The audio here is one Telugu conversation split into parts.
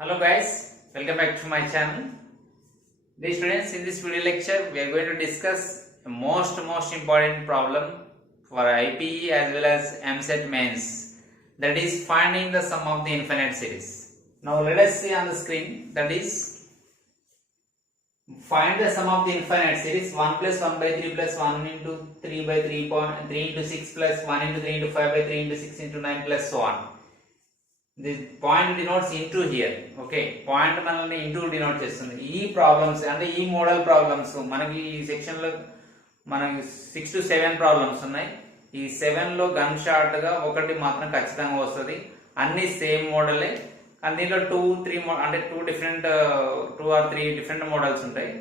Hello guys, welcome back to my channel. Dear students, in this video lecture we are going to discuss a most important problem for IPE as well as MCET mains, that is finding the sum of the infinite series. Now let us see on the screen, that is find the sum of the infinite series 1 plus 1 by 3 plus 1 into 3 by 3 into 6 plus 1 into 3 into 5 by 3 into 6 into 9 plus so on. This point denotes into here. Okay, point మనల్ని into denote చేస్తుంది. ఈ ప్రాబ్లమ్స్ అంటే ఈ మోడల్ ప్రాబ్లమ్స్ మనకి ఈ సెక్షన్ లో మనకి 6 to 7 ప్రాబ్లమ్స్ ఉన్నాయి. ఈ 7 లో గన్ షార్ట్ గా ఒకటి మాత్రం ఖచ్చితంగా వస్తుంది. అన్ని సేమ్ మోడలే, కానీ దీంట్లో 2 or 3 డిఫరెంట్ మోడల్స్ ఉంటాయి.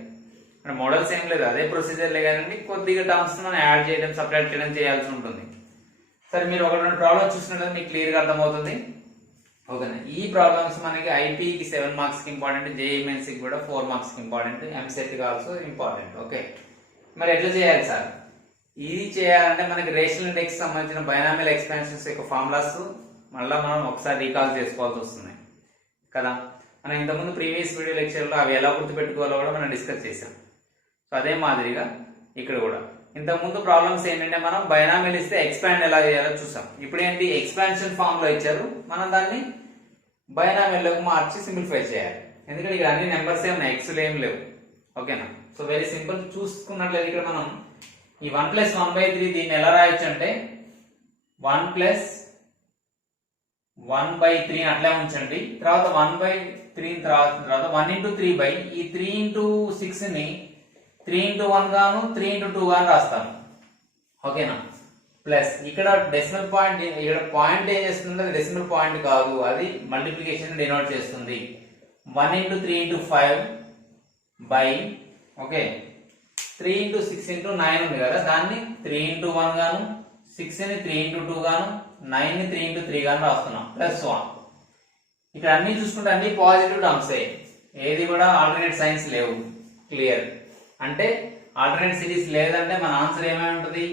అంటే మోడల్స్ ఏం లేదు, అదే ప్రొసీజర్ లే కానీ కొద్దిగా టర్మ్స్ మనం యాడ్ చేయడం సపరేట్ చేయడం చేయాల్సి ఉంటుంది. సరే, మీరు ఒక 2 ప్రాబ్లమ్స్ చూసినట్లయితే మీకు క్లియర్ గా అర్థమవుతుంది. ఓకేనా, ఈ ప్రాబ్లమ్స్ మనకి ఐపీకి 7 మార్క్స్ కి ఇంపార్టెంట్, జేఈఈ మెయిన్స్ కి కూడా 4 మార్క్స్ కి ఇంపార్టెంట్, ఎంసెట్ కి ఆల్సో ఇంపార్టెంట్. ఓకే, మరి ఎట్లా చేయాలి సార్? ఇది చేయాలంటే మనకి రేషనల్ ఇండెక్స్ సంబంధించిన బైనామియల్ ఎక్స్పాన్షన్స్ యొక్క ఫార్ములాస్ మళ్ళీ మనం ఒకసారి రీకాల్ చేసుకోవాల్సి వస్తుంది కదా. మనం ఇంతకుముందు ప్రీవియస్ వీడియో లెక్చర్ లో అవి ఎలా గుర్తుపెట్టుకోవాలో కూడా మనం డిస్కస్ చేసాం. సో అదే మాదిరిగా ఇక్కడ కూడా ఇంతకుముందు ప్రాబ్లమ్స్ ఏంటంటే మనం బైనామియల్ ఇస్తే ఎక్స్పాండ్ ఎలా చేయాలో చూసాం. ఇప్పుడు ఏంటి, ఎక్స్పాన్షన్ ఫామ్ లో ఇచ్చారు, మనం దాన్ని బైనామియల్ లోకి మార్చి సింప్లిఫై చేయాలి. ఎందుకంటే ఇక్కడ అన్ని నెంబర్స్ ఏమన్నా ఎక్స్లు ఏం లేవు. ఓకేనా, సో వెరీ సింపుల్. చూసుకున్నట్లయితే ఇక్కడ మనం ఈ 1 + 1/3 దీన్ని ఎలా రాయొచ్చు అంటే 1 + 1/3 అట్లా ఉంచండి. తర్వాత 1/3 తర్వాత 1 × 3 ఈ 3 × 6 ని 3 × 1 గాను 3 × 2 గాను రాస్తాను. ఓకేనా, ప్లస్ ఇక్కడ డెసిమల్ పాయింట్, ఇక్కడ పాయింట్ ఏం చేస్తుంది, అది డెసిమల్ పాయింట్ కాదు, అది మల్టిప్లికేషన్ డినోట్ చేస్తుంది. 1 × 3 × 5 బై ఓకే 3 × 6 × 9 ఉంది కదా, దాన్ని 3 × 1 గాను 6 ని 3 × 2 గాను 9 ని 3 × 3 గాను రాస్తున్నాం, ప్లస్ 1. ఇక్కడ అన్ని చూసుకుంటే అన్ని పాజిటివ్ టర్మ్స్, ఏది కూడా ఆల్టర్నేట్ సైన్స్ లేవు. క్లియర్ అంటే ఆల్టర్నేట్ సిరీస్ లేదంటే మన ఆన్సర్ ఏమై ఉంటుంది,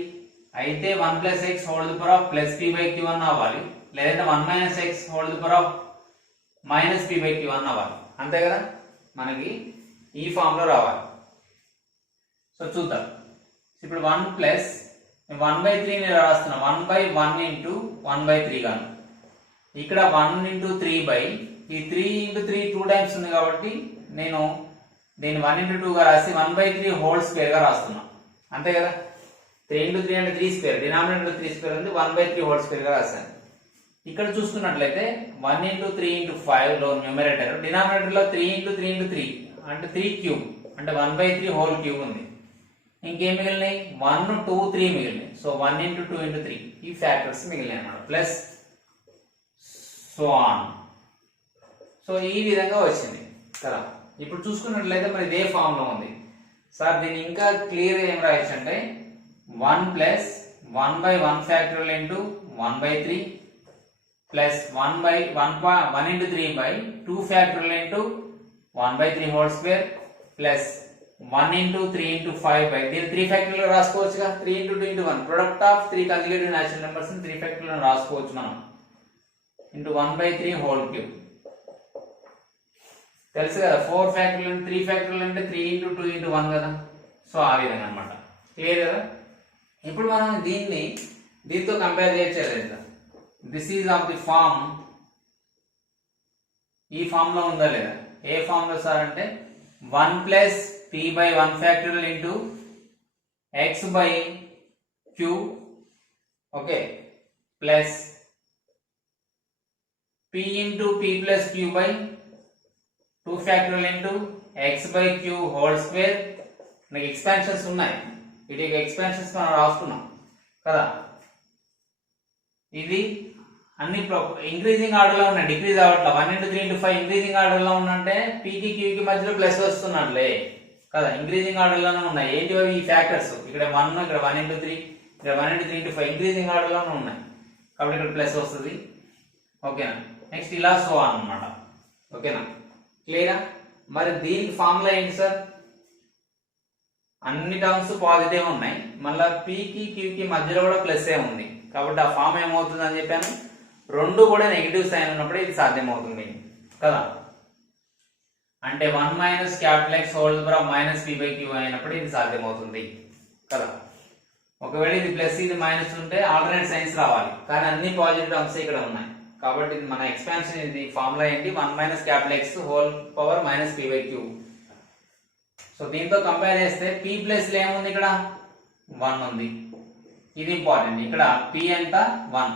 అయితే 1 + x whole power of +p/q1 అవ్వాలి, లేదంటే 1 - x whole power of -p/q1 అవ్వాలి. అంతే కదా, మనకి ఈ ఫామ్ లో రావాలి. సో చూద్దాం. ఇప్పుడు 1 + 1/3 ని రాస్తున్నాం, 1/1 × 1/3 గాను. ఇక్కడ 1 × 3 ఈ 3 × 3 2 టైమ్స్ ఉంది కాబట్టి నేను దీన్ని 1 × 2 గా రాసి 1/3 హోల్ స్క్వేర్ గా రాస్తున్నాం. అంతే కదా, 3 × 3 అంటే 3 స్క్వేర్, డినామినేటర్ 3 స్క్వేర్ ఉంది, 1/3 హోల్ స్క్వేర్ గా రాశాను. ఇక్కడ చూసుకున్నట్లయితే 1 × 3 × 5 లో న్యూమరేటర్, డినామినేటర్ లో 3 × 3 × 3 అంటే 3³ అంటే 1/3 హోల్ క్యూబ్ ఉంది. ఇంకేం మిగిలినాయి, 1 2 3 మిగిలినాయి. సో 1 × 2 × 3 ఈ ఫ్యాక్టర్స్ మిగిలినాయి అన్నమాట, ప్లస్ సో ఆన్. సో ఈ విధంగా వచ్చింది కదా. ఇప్పుడు చూసుకున్నట్లయితే మరి ఇదే ఫామ్ లో ఉంది సార్. దీన్ని ఇంకా క్లియర్ ఏం రాయొచ్చు అంటే 1 + 1/1 factorial into 1/3 plus 1 × 3/2 factorial into 1/3 whole square plus 1 × 3 × 5 దీన్ని 3 ఫ్యాక్టోరియల్ రాసుకోవచ్చుగా. 3 × 2 × 1 product of 3 consecutive natural numbers 3 factorial రాసుకోవచ్చు మనం, ఇంటూ 1/3 హోల్ క్యూబ్. తెలుసు కదా, 4 ఫ్యాక్టోరియల్ 3 ఫ్యాక్టోరియల్ అంటే 3 × 2 × 1 కదా. సో ఆ విధంగా అనమాట, క్లియర్ కదా. ఇప్పుడు మనం దీంతో కంపేర్ చేయొచ్చు. This is of the form, ఈ ఫామ్ లో ఉందా లేదా? ఏ ఫామ్ లో సార్ అంటే 1 + p/1 factorial into x/q okay plus p × p + q/2 factorial into x/q whole square. మనకి ఎక్స్పాన్షన్స్ ఉన్నాయి, వీటి ఎక్స్పాన్షన్స్ మనం రాసుకున్నాం కదా. ఇది అన్ని ఇంక్రీజింగ్ ఆర్డర్ లో ఉన్నాయి, డిక్రీజ్ అవ్వట్లా. 1 × 3 × 5 ఇంక్రీజింగ్ ఆర్డర్ లో ఉన్నంటే p కి q కి మధ్యలో ప్లస్ వస్తున్నట్లే కదా, ఇంక్రీజింగ్ ఆర్డర్ లోనే ఉన్నాయి. ఏంటి ఈ ఫ్యాక్టర్స్, ఇక్కడ 1, ఇక్కడ 1 × 3, ఇక్కడ 1 × 3 × 5 ఇంక్రీజింగ్ ఆర్డర్ లోనే ఉన్నాయి కాబట్టి ఇక్కడ ప్లస్ వస్తుంది. ఓకేనా, నెక్స్ట్ ఇలా సో అన్నమాట. ఓకేనా, క్లియరా. మరి దీని ఫార్ములా ఏంటి సార్, అన్ని టర్మ్స్ పాజిటివ్ ఉన్నాయి, మళ్ళీ p కి q కి మధ్యలో కూడా ప్లస్ ఏ ఉంది కాబట్టి ఆ ఫామ్ ఏమవుతుంది అని చెప్పాను, రెండు కూడా నెగిటివ్ సైన్ ఉన్నప్పుడు ఇది సాధ్యమవుతుంది కదా. అంటే 1 minus capital X whole power of minus p by q అయినప్పుడు ఇది సాధ్యమవుతుంది కదా. ఒకవేళ ఇది ప్లస్ ఇది మైనస్ ఉంటే ఆల్టర్నేట్ సైన్స్ రావాలి, కానీ అన్ని పాజిటివ్ టర్మ్స్ ఇక్కడ ఉన్నాయి కాబట్టి మన ఎక్స్పాన్షన్ ఇది ఫార్ములా ఏంటి 1 minus capital X whole power minus p by q. So దీంతో కంపేర్ చేస్తే p ప్లస్ లో ఏముంది, ఇక్కడ 1 ఉంది, ఇది ఇంపార్టెంట్. ఇక్కడ p ఎంత 1,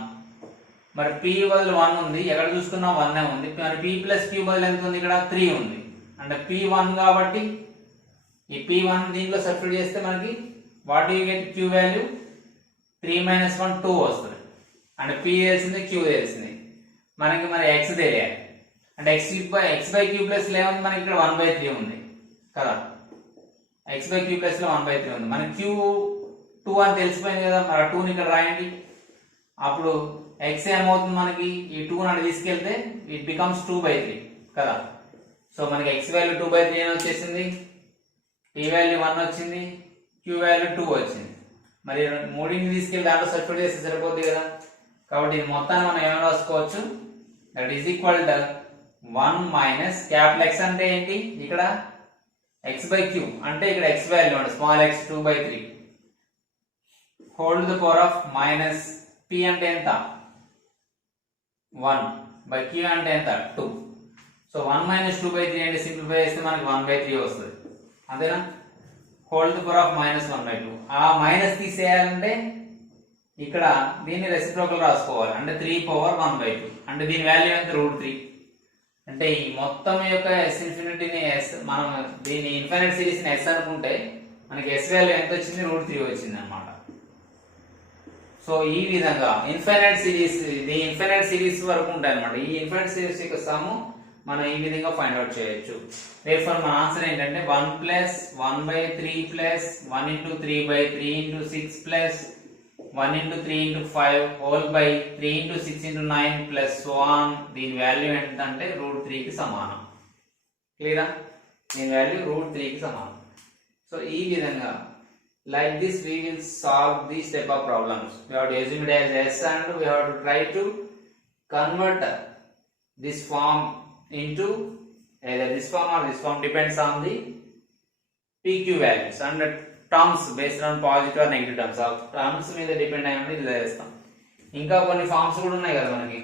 మరి p బదులు 1 ఉంది, ఎక్కడ చూసుకున్నా 1 ఉంది. మరి p ప్లస్ q బదులు ఎంత ఉంది, ఇక్కడ 3 ఉంది. అంటే p1 కాబట్టి ఈ p1 దీంట్లో సబ్స్టిట్యూట్ చేస్తే మనకి what you get q value 3 minus 1 2 వస్తుంది. అంటే p తెలిసింది q తెలిసింది, మనకి మరి x తెలియాలి. అంటే x బై q ప్లస్ లో ఏముంది, మనకి ఇక్కడ 1/3 ఉంది కదా. x బై q ప్లస్ లో 1/3 ఉంది, మనకి q 2 అని తెలిసిపోయింది కదా. మరి ఆ 2ని ఇక్కడ రాయండి. అప్పుడు x ఏమవుతుంది, మనకి ఈ 2 అని తీసుకెళ్తే ఇట్ బికమ్స్ 2/3 కదా. సో మనకి x వాల్యూ 2/3 అని వచ్చేసింది, p వాల్యూ 1 వచ్చింది, q వాల్యూ 2 వచ్చింది. మరి మూడింటిని తీసుకెళ్లి దాంట్లో సబ్స్టిట్యూట్ చేస్తే సరిపోద్ది కదా. కాబట్టి ఇది మొత్తాన్ని మనం ఏమైనా రాసుకోవచ్చు, that is equal to 1 minus capital X అంటే ఏంటి, ఇక్కడ x బై q అంటే ఇక్కడ x వాల్యూ అంటే small x 2/3 whole to the power of minus p అంటే ఎంత 1 బై q అంటే ఎంత 2. సో 1 మైనస్ 2/3 అంటే సింప్లిఫై చేస్తే మనకి 1/3 వస్తుంది అంతేనా. Whole to the power of minus 1/2. ఆ మైనస్ తీసేయాలంటే ఇక్కడ దీన్ని రెసిప్రోకల్ రాసుకోవాలి, అంటే 3 పవర్ 1/2 అంటే దీని వాల్యూ ఎంత √3. అంటే ఈ మొత్తం యొక్క s ఇన్ఫినిటీని s మనం దీని ఇన్ఫైనైట్ సిరీస్ ని s అనుకుంటే మనకి s వాల్యూ ఎంత వచ్చింది √3 వచ్చింది అన్నమాట. సో ఈ విధంగా ఇన్ఫైనైట్ సిరీస్ ఇది ఇన్ఫైనైట్ సిరీస్ వరకు ఉంటాయి అన్నమాట. ఈ ఇన్ఫైనైట్ సిరీస్ యొక్క సమ్ మనం ఈ విధంగా ఫైండ్ అవుట్ చేయొచ్చు. దేర్ఫోర్ మన ఆన్సర్ ఏంటంటే 1 plus 1/3 plus 1 into 3/3 into 6 plus 1 into 3 into 5 whole by 3 into 6 into 9 plus so on. దీని వాల్యూ ఏంటంటే √3 కి సమానం. క్లియరా, దీని వాల్యూ √3 కి సమానం. సో ఈ విధంగా like this we will solve these type of problems. We have to assume it as s and we have to try to convert this form into either this form or this form, depends on the pq values and terms based on positive or negative terms. ఆ టర్మ్స్ మీద డిపెండ్ అయ్యి ఇది చేస్తాం. ఇంకా కొన్ని ఫార్మ్స్ కూడా ఉన్నాయి కదా మనకి.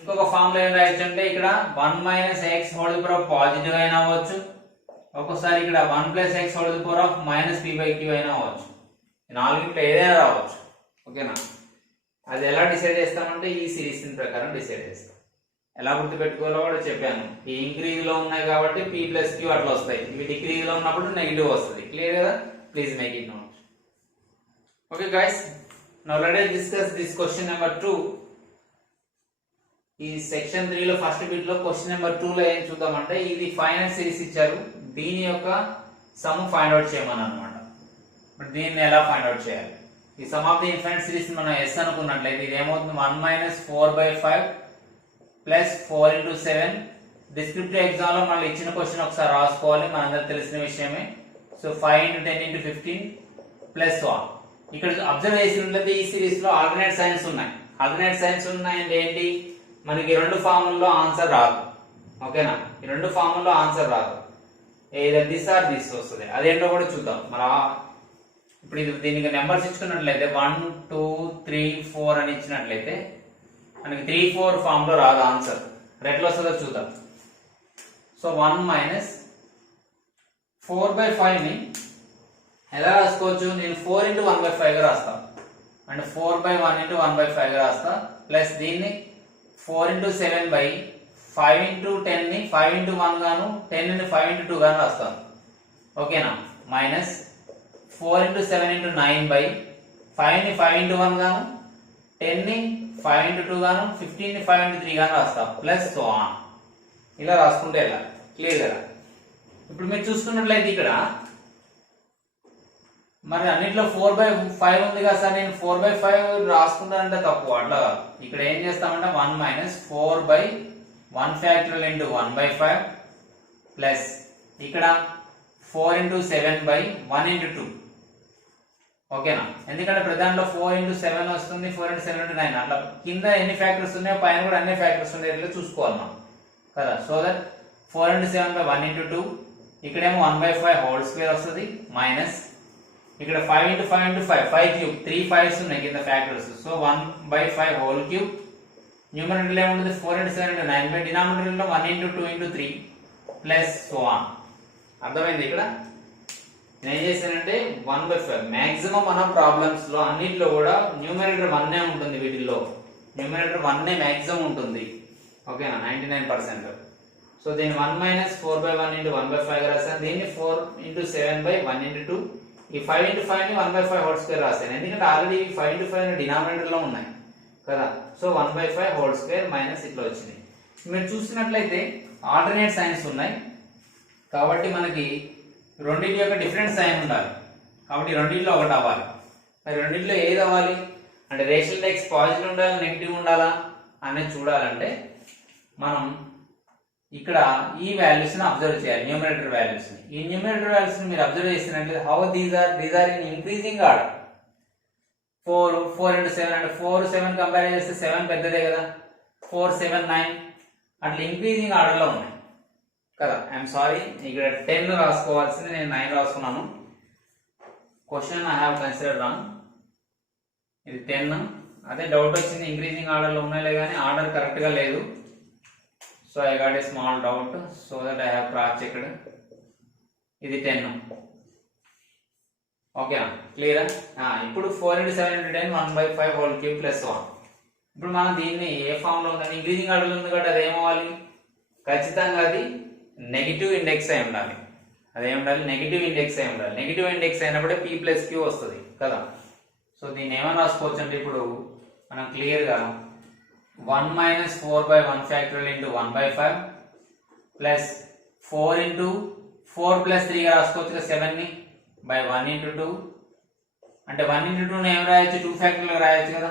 ఇంకొక ఫార్మ్ లో ఏం రాయొచ్చు అంటే ఇక్కడ 1 minus X whole power of positive అయినా అవ్వచ్చు, ఒక్కోసారి ఇక్కడ 1 plus X whole power of minus p by q అయినా అవ్వచ్చు. నాలుగింట్లో ఏదైనా రావచ్చు. ఓకేనా, అది ఎలా డిసైడ్ చేస్తామంటే ఈ సిరీస్ ప్రకారం డిసైడ్ చేస్తాం. ఎలా గుర్తుపెట్టుకోవాలో కూడా చెప్పాను. ఈ ఇంక్రీజ్ లో ఉన్నాయి కాబట్టి p ప్లస్ q అట్లా వస్తాయి, ఇవి డిక్రీజ్ లో ఉన్నప్పుడు నెగిటివ్ వస్తుంది. క్లియర్ కదా, please make it note. Okay guys, now let us discuss this question number 2. ఈ సెక్షన్ 3 లో ఫస్ట్ బిట్ లో క్వశ్చన్ నెంబర్ 2 లో ఏం చూద్దామంటే ఇది ఫైనల్ సిరీస్ ఇచ్చారు, దీని యొక్క సమ్ ఫైండ్ అవుట్ చేయమని అన్నమాట. బట్ దీన్ని ఎలా ఫైండ్ అవుట్ చేయాలి, ఈ some of the infinite series మనం s అనుకున్నట్లయితే ఇది ఏమవుతుంది 1 minus 4/5 plus 4 into 7. Descriptive exam లో మనం ఇచ్చిన క్వశ్చన్ ఒకసారి రాసుకోవాలి, మనందరికి తెలిసిన విషయమే. So 5 into 10 into 15 plus 1. ఇక్కడ అబ్జర్వ్ చేసినట్లయితే ఈ సిరీస్ లో ఆల్టర్నేట్ సైన్స్ ఉన్నాయి. ఆల్టర్నేట్ సైన్స్ ఉన్నాయంటే ఏంటి, మనకి రెండు ఫార్ముల్లో ఆన్సర్ రాదు. ఓకేనా, ఈ రెండు ఫార్ముల్లో ఆన్సర్ రాదు, ఏదైనా దిస్ ఆర్ దిస్ వస్తుంది. అదేంటో కూడా చూద్దాం. మరి ఇప్పుడు ఇది దీనికి నెంబర్స్ ఇచ్చుకున్నట్లయితే 1 2 3 4 అని ఇచ్చినట్లయితే మనకి 3 4 ఫామ్ లో రాదు ఆన్సర్. ఎట్లా వస్తుందో చూద్దాం. సో 1 మైనస్ 4/5 ని ఎలా రాసుకోవచ్చు, నేను 4 into 1/5 గా రాస్తా, అంటే 4/1 into 1/5 గా రాస్తా. ప్లస్ దీన్ని 4 into 7/5 into 10 ని 5 into 1 గాను 10 ని 5 into 2 గాను రాస్తాను. ఓకేనా, మైనస్ 4 into 7 into 9/5 ని 5 into 1 గాను 10 ని 5 into 2 గాను 15 ని 5 into 3 గాను రాస్తా. ప్లస్ సో ఆన్ ఇలా రాసుకుంటే ఎలా. క్లియర్ కదా. ఇప్పుడు మీరు చూసుకున్నట్లయితే ఇక్కడ మరి అన్నిట్లో 4/5 ఉంది కదా సార్, నేను 4/5 రాసుకుంటానంటే తప్పు. అట్లా ఇక్కడ ఏం చేస్తామంటే 1 మైనస్ 4/1 ఫ్యాక్టరియల్ ఇంటూ 1/5 ప్లస్ ఇక్కడ 4 into 7/1 into 2. ఓకేనా, ఎందుకంటే ప్రధానంలో 4 into 7 వస్తుంది, 4 into 7 into 9. అట్లా కింద ఎన్ని ఫ్యాక్టర్స్ ఉన్నాయో పైన కూడా అన్ని ఫ్యాక్టర్స్ ఉండేట్లు చూసుకోవాలి మనం కదా. So that 4 into 7 by 1 into 2, ఇక్కడేమో 1/5 హోల్ స్క్వేర్ వస్తుంది మైనస్ ఇక్కడ 5 into 5 into 5 5 క్యూబ్ 3 5s ఉన్నాయి కింద factors. So 1/5 whole cube. Numerator లో ఏముంటుంది 4 into 7 into 9 బై డినామినేటర్ లో 1 into 2 into 3 plus so on. అర్థమైంది? ఇక్కడ నేను ఏం చేశానంటే 1/5 మాక్సిమం మన ప్రాబ్లమ్స్ లో అన్నిట్లో కూడా న్యూమరేటర్ 1 ఉంటుంది. వీటిల్లో న్యూమరేటర్ 1 మాక్సిమం ఉంటుంది. ఓకేనా? 99%. సో దీన్ని 1 minus 4/1 into 1/5 రాశాను. దీన్ని 4 into 7 by 1 into 2. ఈ 5 into 5 ని 1/5 హోల్ స్క్వేర్ రాశాను. ఎందుకంటే ఆల్రెడీ 5 into 5 డినామినేటర్ లో ఉన్నాయి కదా. సో 1/5 హోల్ స్క్వేర్ మైనస్ ఇట్లా వచ్చింది. మీరు చూసినట్లయితే ఆల్టర్నేట్ సైన్స్ ఉన్నాయి కాబట్టి మనకి రెండింటి యొక్క డిఫరెంట్ సైన్ ఉండాలి. కాబట్టి రెండింటిలో ఒకటి అవ్వాలి. మరి రెండింటిలో ఏది అవ్వాలి అంటే రేషనల్ ఎక్స్ పాజిటివ్ ఉండాలా నెగిటివ్ ఉండాలా అనేది చూడాలంటే మనం ఇక్కడ ఈ వాల్యూస్ ని అబ్జర్వ్ చేయాలి. న్యూమరేటర్ వాల్యూస్ ని. ఈ న్యూమరేటర్ వాల్యూస్ ని మీరు అబ్జర్వ్ చేసినట్లయితే how these are in increasing order. 4 into 7 అంటే 4 7 కంపేర్ చేస్తే 7 పెద్దదే కదా. 4 7 9 అట్లా ఇంక్రీజింగ్ ఆర్డర్ లో ఉన్నాయి కదా. ఐఎమ్ సారీ ఇక్కడ 10 రాసుకోవాల్సింది నేను 9 రాసుకున్నాను. Question I have considered wrong. ఇది 10. అదే డౌట్ వచ్చింది ఇంక్రీజింగ్ ఆర్డర్ లో ఉన్నాయిలే కానీ ఆర్డర్ కరెక్ట్ గా లేదు. So I got a small doubt so that I have cross checked. ఇది 10. ఓకేనా? క్లియరా? ఇప్పుడు 4 into 7 into 10 1/5 whole cube plus 1. ఇప్పుడు మనం దీన్ని ఏ ఫామ్ లో ఉందని ఇంక్రీజింగ్ ఆర్డర్ లో ఉంది కాబట్టి అది ఏమవ్వాలి? ఖచ్చితంగా అది నెగిటివ్ ఇండెక్స్ అయి ఉండాలి. అదేం ఉండాలి? నెగిటివ్ ఇండెక్స్ అయి ఉండాలి. నెగిటివ్ ఇండెక్స్ అయినప్పుడే p ప్లస్ q వస్తుంది కదా. సో దీన్ని ఏమని రాసుకోవచ్చు అంటే ఇప్పుడు మనం క్లియర్ గా 1 minus 4/1 factorial into 1/5 plus 4 into 4 plus 3 గా రాసుకోవచ్చు కదా 7 ని by 1 into 2 అంటే 1 into 2 ని ఏం రాయొచ్చు 2 ఫ్యాక్టరియల్ రాయొచ్చు కదా.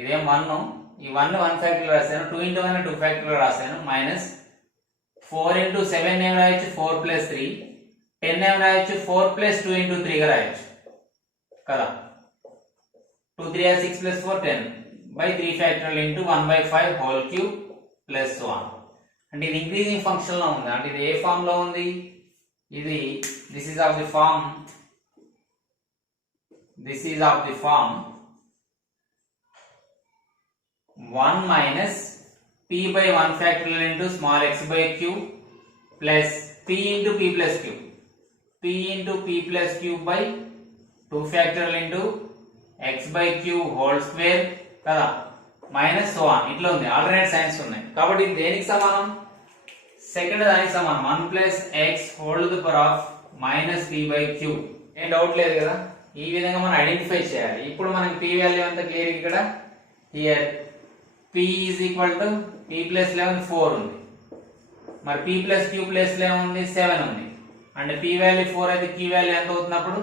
ఇదేం 1 ఈ 1 1 ఫ్యాక్టరియల్ రాశాను 2 into 1 2 ఫ్యాక్టరియల్ రాశాను మైనస్ 4 into 7 ఏం రాయొచ్చు 4 plus 3 10 ఏం రాయొచ్చు 4 plus 2 into 3 గా రాయొచ్చు కదా. 2 3 are 6 plus 4 10 by 3 factorial into 1/5 whole cube plus 1. అంటే ఇది ఇంక్రీజింగ్ ఫంక్షన్ లో ఉంది. అంటే ఇది ఏ ఫామ్ లో ఉంది? ఇది this is of the form 1 minus p by 1 factorial into small x by q plus p into p plus q. p into p plus q by 2 factorial into x by q whole square కదా మైనస్ సో ఆన్. ఇట్లా ఉంది. ఆల్టర్నేట్ సైన్స్ ఉన్నాయి కాబట్టి ఇది దేనికి సమానం? సెకండ్ దానికి సమానం 1 plus x whole to the power of minus p by q. ఏం డౌట్ లేదు కదా. ఈ విధంగా మనం ఐడెంటిఫై చేయాలి. ఇప్పుడు మనకి p వాల్యూ అంతా క్లియర్. ఇక్కడ here p is equal to p plus 11 4 ఉంది. మరి p plus q plus 11 ఉంది 7 ఉంది. అంటే p వాల్యూ 4 అయితే q వాల్యూ ఎంత అవుతుంది? అప్పుడు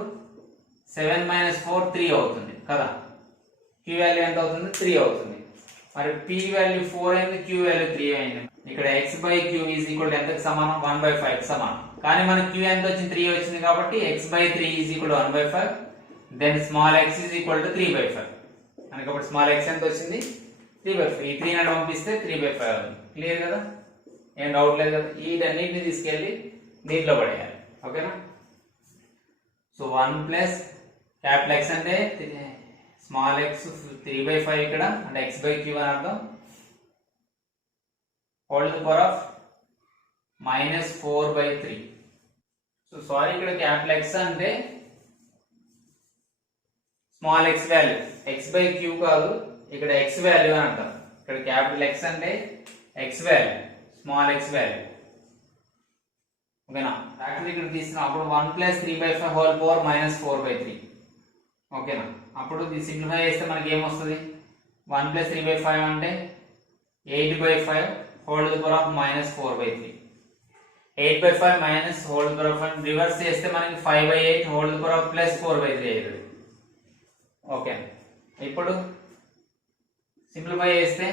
7 minus 4 3 అవుతుంది కదా. q వాల్యూ ఎంత అవుతుంది? 3 అవుతుంది. మరి p వాల్యూ 4 అయింది q వాల్యూ 3 అయింది. ఇక్కడ x by q is equal to ఎంతకి సమానం? 1/5 కి సమానం. కానీ మనకి q ఎంత వచ్చింది? 3 వచ్చింది కాబట్టి x by 3 is equal to 1/5. then small x is equal to 3/5. మనకి అప్పుడు స్మాల్ x ఎంత వచ్చింది? 3/5. ఈ 3 ని పంపిస్తే 3/5 అవుతుంది. క్లియర్ కదా? ఏం డౌట్ లేదు కదా. ఈ అన్నిటిని తీసుకెళ్ళి దీంట్లో పడేయాలి. ఓకేనా? సో 1 ప్లస్ క్యాపిటల్ x అంటే స్మాల్ x 3/5 ఇక్కడ అంటే x by q అని అర్థం. Whole to the power of minus 4/3. So sorry ఇక్కడ క్యాపిటల్ x అంటే small x value x by q కాదు ఇక్కడ x వాల్యూ అని అంటాం. ఇక్కడ క్యాపిటల్ x అంటే x value small x value. ఓకేనా? యాక్చువల్లీ ఇక్కడ తీసుకున్నాం. అప్పుడు 1 plus 3/5 హోల్ పవర్ minus 4/3. ఓకేనా? అప్పుడు ఇది సింప్లిఫై చేస్తే మనకి ఏమొస్తుంది? 1 plus 3/5 అంటే 8/5 whole to the power of minus 4/3. 8/5 minus whole to the power of reverse చేస్తే మనకి 5/8 whole to the power of plus 4/3 అవుతుంది. ఓకే. ఇప్పుడు సింప్లిఫై చేస్తే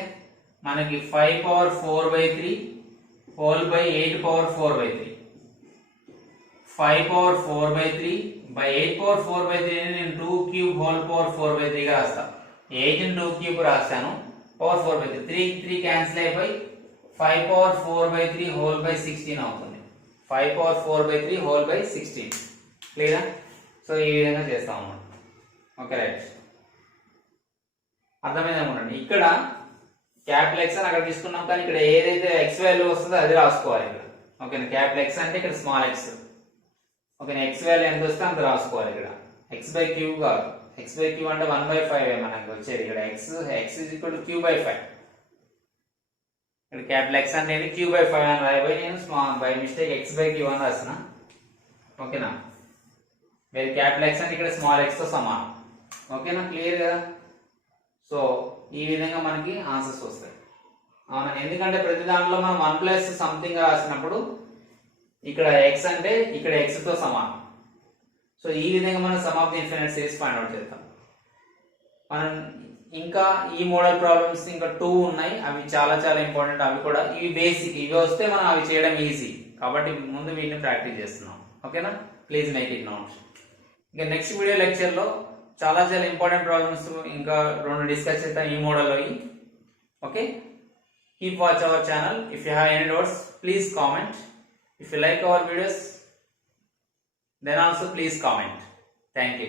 మనకి 5 power 4/3 whole by 8 power 4/3. 5 power 4/3 by 8 power 4/3 ని నేను 2 క్యూబ్ హోల్ పవర్ 4/3 గా రాస్తా. 8 ని 2 క్యూబ్ రాస్తాను పవర్ 4/3. 3 క్యాన్సిల్ అయిపోయి 5 power 4 by 3 whole by 16 అవుతుంది. 5 power 4 by 3 whole by 16. క్లియరా? సో ఈ విధంగా చేస్తాం అన్నమాట. ఓకే రైట్, అర్థమైంది అనుకోండి. ఇక్కడ క్యాపిటల్ ఎక్స్ అని అక్కడ తీసుకున్నాం, కానీ ఇక్కడ ఏదైతే ఎక్స్ వాల్యూ వస్తుందో అది రాసుకోవాలి ఇక్కడ. ఓకేనా, క్యాపిటల్ ఎక్స్ అంటే ఇక్కడ స్మాల్ ఎక్స్. ఓకేనా, ఎక్స్ వాల్యూ ఎంత వస్తే అంత రాసుకోవాలి ఇక్కడ. ఎక్స్ బై క్యూ కాదు, ఎక్స్ బై క్యూ అంటే 1/5 మనకి వచ్చేది ఇక్కడ. X is equal to Q by 5. ఇక్కడ క్యాపిటల్ ఎక్స్ అనేది క్యూ బై 5 అని రాయబోయి నేను small by mistake X by Q అని రాసిన. ఓకేనా, వేరే క్యాపిటల్ ఎక్స్ అంటే ఇక్కడ స్మాల్ ఎక్స్ తో సమానం. ఓకేనా, క్లియర్ కదా? సో ఈ విధంగా మనకి ఆన్సర్స్ వస్తాయి. అవునా, ఎందుకంటే ప్రతి దాంట్లో మనం 1 ప్లస్ సంథింగ్ రాసినప్పుడు ఇక్కడ ఎక్స్ అంటే ఇక్కడ ఎక్స్ తో సమానం. సో ఈ విధంగా మనం some of the infinite series find out చేద్దాం. మనం ఇంకా ఈ మోడల్ ప్రాబ్లమ్స్ ఇంకా 2 ఉన్నాయి, అవి చాలా చాలా ఇంపార్టెంట్. అవి కూడా ఇవి బేసిక్, ఇవి వస్తే మనం అవి చేయడం ఈజీ, కాబట్టి ముందు వీటిని ప్రాక్టీస్ చేస్తున్నాం. ఓకేనా, ప్లీజ్ మేక్ ఇట్ నోట్. ఇంకా నెక్స్ట్ వీడియో లెక్చర్ లో చాలా చాలా ఇంపార్టెంట్ ప్రాబ్లమ్స్ ఇంకా 2 డిస్కస్ చేద్దాం ఈ మోడల్లో. Okay, keep watch our channel. If you have any doubts please comment. If you like our videos, then also please comment. Thank you.